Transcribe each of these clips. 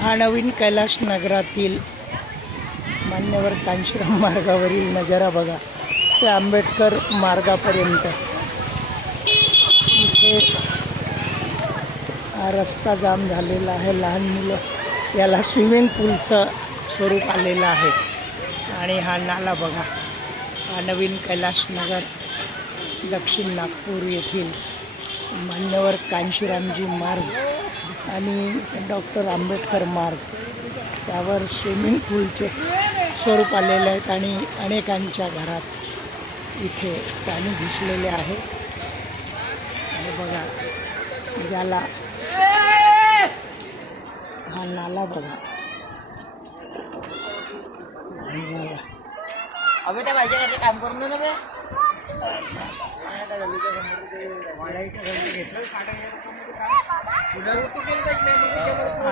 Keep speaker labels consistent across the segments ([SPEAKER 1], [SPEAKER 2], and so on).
[SPEAKER 1] हा नवीन कैलाश नगरातील मान्यवर कांशीराम मार्गावरील नजारा बघा. ते आंबेडकर मार्गापर्यंत. इथे हा रस्ता जाम झालेला आहे. लहान मुलं याला स्विमिंग पूलचं स्वरूप आलेलं आहे. आणि हा नाला बघा. हा नवीन कैलाश नगर दक्षिण नागपूर येथील मान्यवर कांशीरामजी मार्ग. आणि डॉक्टर आंबेडकर मार्ग. त्यावर स्विमिंग पूलचे स्वरूप आलेले आहेत आणि अनेकांच्या घरात इथे पाणी घुसलेले आहे. आणि बघा ज्याला हा नाला बघा. हा
[SPEAKER 2] काम करून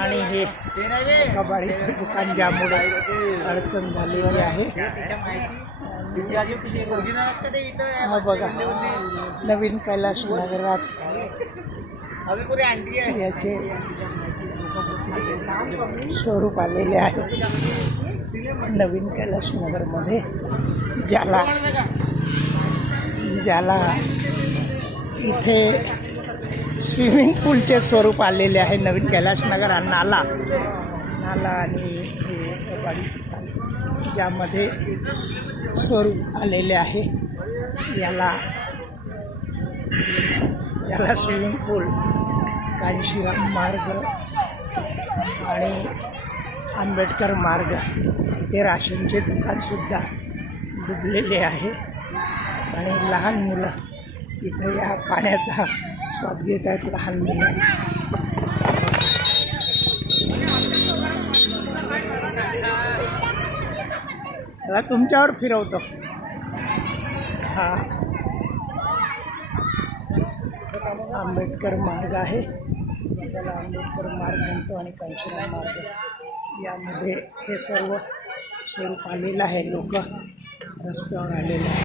[SPEAKER 1] आणि हे कबाडीचं दुकान ज्यामुळे अडचण झालेली आहे. बघा नवीन कैलाश नगरात याचे स्वरूप आलेले आहे. नवीन कैलाश नगरमध्ये ज्याला ज्याला इथे स्विमिंग पूलचे स्वरूप आलेले आहे. नवीन कैलाश नगर हा नाला. नाला आणि ज्यामध्ये स्वरूप आलेले आहे. याला याला स्विमिंग पूल कांशीराम मार्ग आणि आंबेडकर मार्ग ते राशनचे दुकानसुद्धा डुबलेले आहे. आणि लहान मुलं इथं या पाण्याचा स्वाद घेत आहेत लहान मुलं त्याला तुमच्यावर फिरवतो. हा. आंबेडकर मार्ग आहे. त्याला आंबेडकर मार्ग म्हणतो आणि कांशीराम मार्ग. यामध्ये हे सर्व स्वरूप आलेलं आहे. लोक रस्त्यावर आलेलं आहे